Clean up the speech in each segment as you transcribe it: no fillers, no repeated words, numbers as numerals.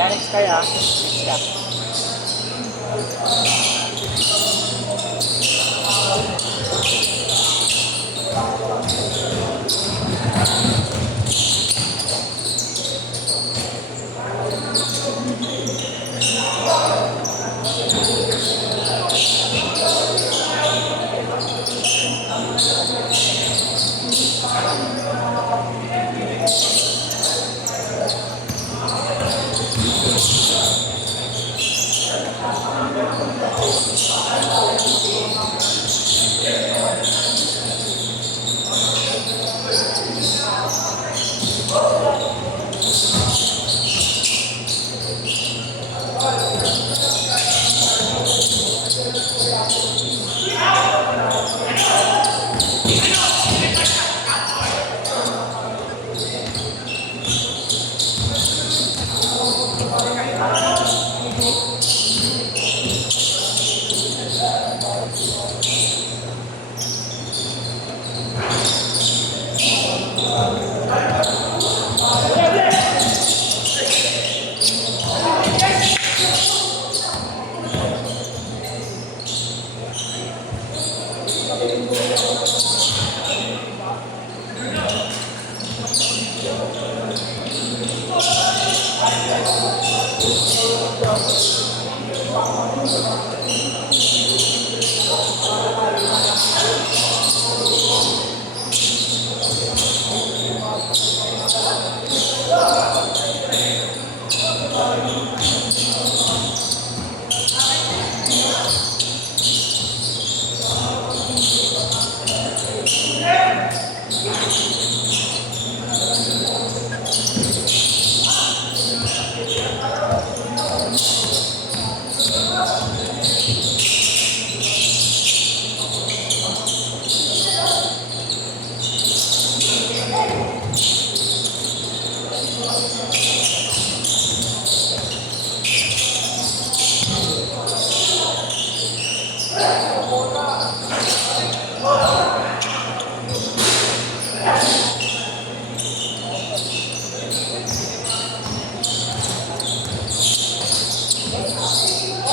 Next kaya, next ka.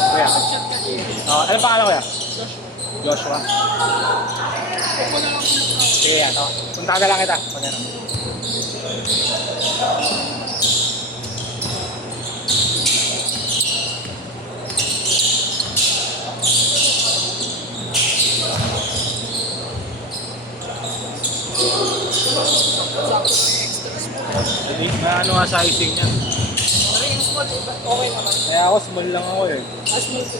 Kuya. Ano pangalan kuya? Joshua. Sige yan. Punta na lang kita. Hindi na ano nga sizing niya. Yung small, okay naman. Kaya ako small lang ako eh. Small ko.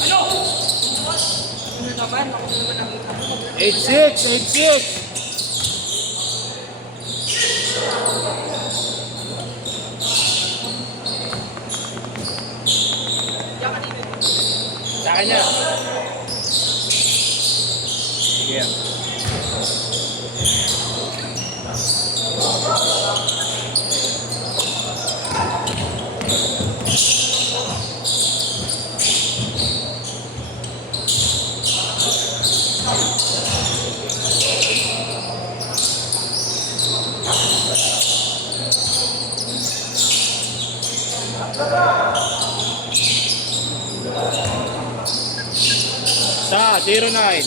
Ano? Ano naman? Ako naman nakita mo. 8'6". Sa akin yan. Sige yan. Sa 09.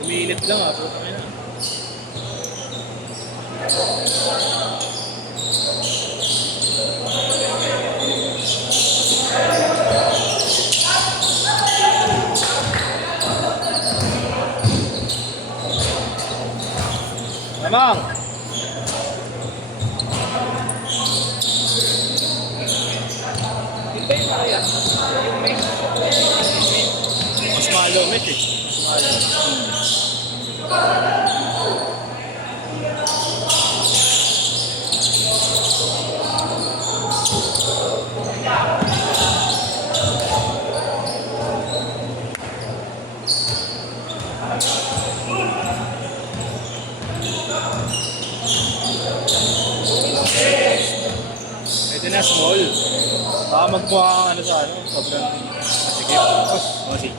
Umiinit lang ah. Mamang! Ito yung kaya. Yung may... Mas malo, Met eh. Mas malo. Ito na, small. Baka magmukha kang ano sa ano, sobrang masikip. O, sige.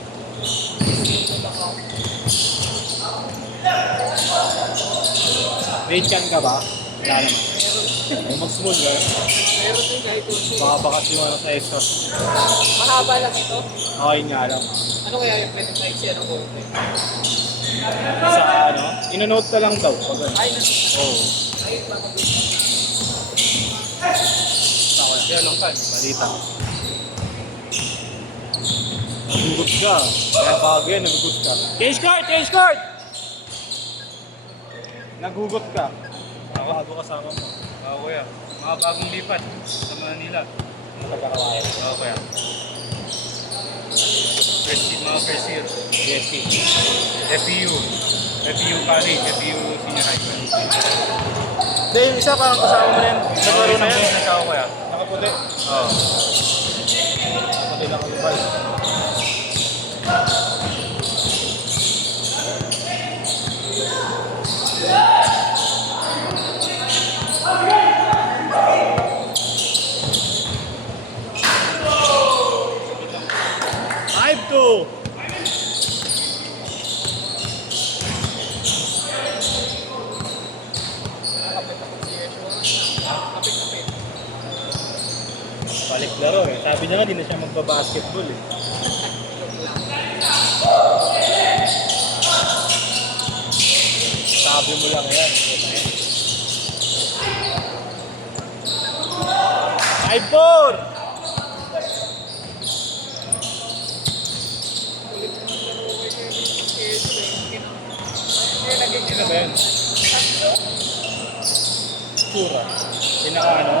May chan ka ba? Wala naman. Ay, mag-small ka. Meron din kahit kung Baka bakas yung ano sa extra. mahaba lang ito. Okay nga lang. Ano kaya yung pwede sa XL ng gold? Sa ano, inonote ka lang daw. Pag ano. Ay, nasa. Oo. Ay, baka Ako lang. Kaya lang ka. Balita. Nagugot ka. Kaya bago yan, nagugot ka. Change card! Change card! Nagugot ka. Bago kasama mo. Oo kuya, mga bagong lipat sa Manila. Pagkakawayan. Oo kuya. First year. DSP. FEU College, FEU Senior High School. Hindi, yung isa parang kasama mo rin. Naglaro na yan. Na siya ako kuya. Nakaputi. Oo. Nakaputi lang ang bal. Five two. kapit-kapit. Balik laro eh. Sabi niya nga, di na siya magbabasketball eh. Sabi mo lang yan. 5-4! Kaya naging Ano ba yan? Tsura. Pinaka ano?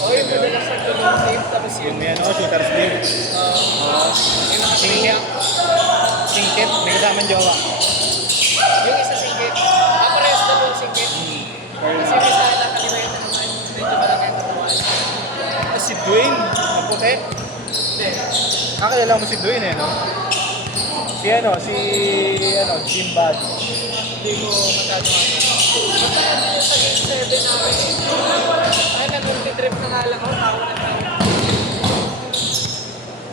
Oy, madalas sa tulong team, tapos Yun yun. may ano, shooter's game. Yung mga Singkit. Singkit. May kasamang jowa. Yung isa singkit. Parehas dalawang singkit. Kasi yung isa kanila yung naman, medyo malaki yung katawan. Si Dwayne. Ang puti. Hindi. Kakilala mo si Dwayne eh, no? Si ano, Jim Bad. Hindi ko masyado basta yung sa game 7 namin ay nag-multi-trip na nga lang ako, tao na tao.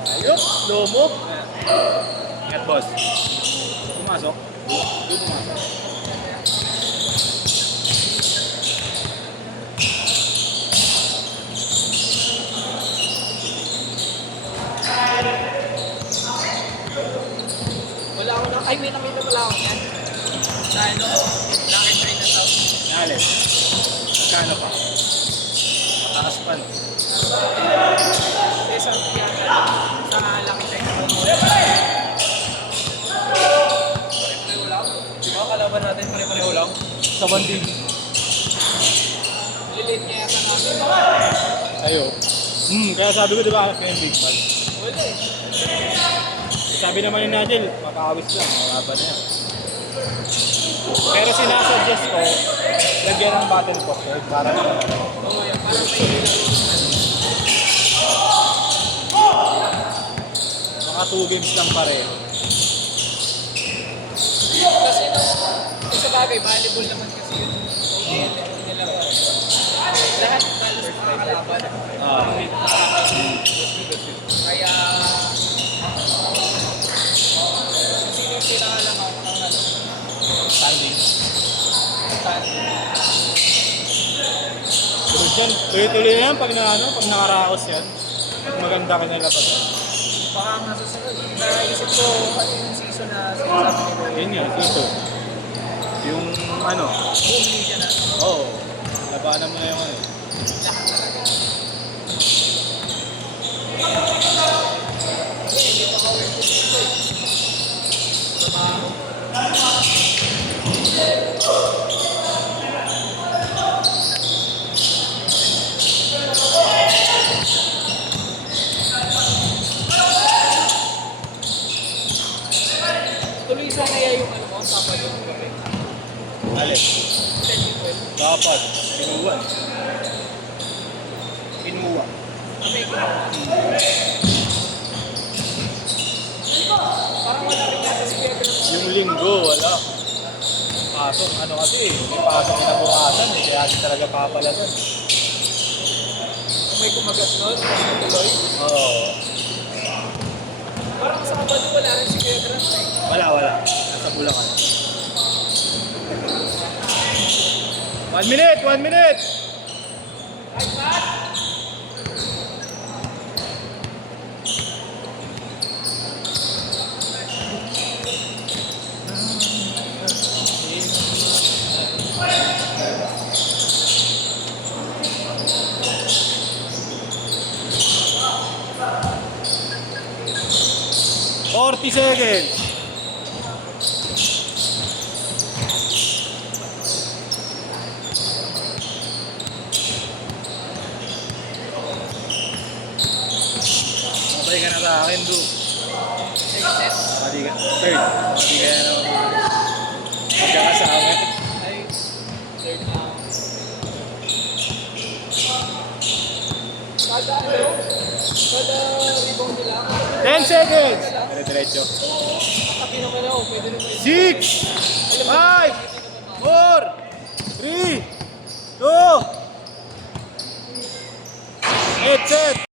Ayos, slow mo. Ingat, boss. Pumasok. Doon pumasok. Wala ako na, ay may nakita wala ako yan. Sa ano, Lucky Train na tao. Nales. Magkano pa? Mataas pa. No? Eh, sa Lucky Train na tao. Pare-pareho lang. Di ba kalaban natin pare-pareho lang? Sa banding. Lilit niya yata namin. Sa'yo. Kaya sabi ko, di ba, kaya yung big fan. Wala eh. Sabi naman ni Nigel, makakawis lang, makakaba na yan. Pero sinasuggest ko, lagyan ng battle cock para naman ano. Oo, yan. Parang may nilaro. Mga 2 games lang pareho. Kasi sa bagay, volleyball naman kasi yun. Hindi nila lahat halos makakalaban. Kaya sinisira lang ako ng ano, Standing. standing. Pero dyan, tuloy-tuloy na yan pag nakaraos yan. At maganda ka nila pa doon. Baka nga susunod, naisip ko ano yung season na sinasabi nila. Yun nga, dito. Yung ano. Bumili ka na. Oo. Labanan mo na yung ano. Okay, hindi pa kawin ko dito eh. Trabaho. Tuloy sana yung ano mo, tapos yung gabi. Alin? 10-12. Dapat. Pinuwa. Pinuwa. Kami ko. Parang wala rin yata si Kuya Grant. Yung linggo, wala. Pasok, ano kasi, may pasok na bukasan eh. Kaya di talaga papalasan. Kung may kumagat nun, kasi tuloy. Oo. Parang sa Sabado wala rin si Kuya Grant eh. Wala. Nasa Bulacan. 1 minute! 1 minute! Ay, Pat! Forty seconds. Sabay ka na sa akin, Du. Second set. Hindi ka, third. Hindi ka na magkakasama. Ay, third down. Kada ano? Kada rebound nila. 10 seconds. Dire-diretso. Katabi naman ako. Pwede naman yun. 6, 5, 4, 3, 2, 8 set.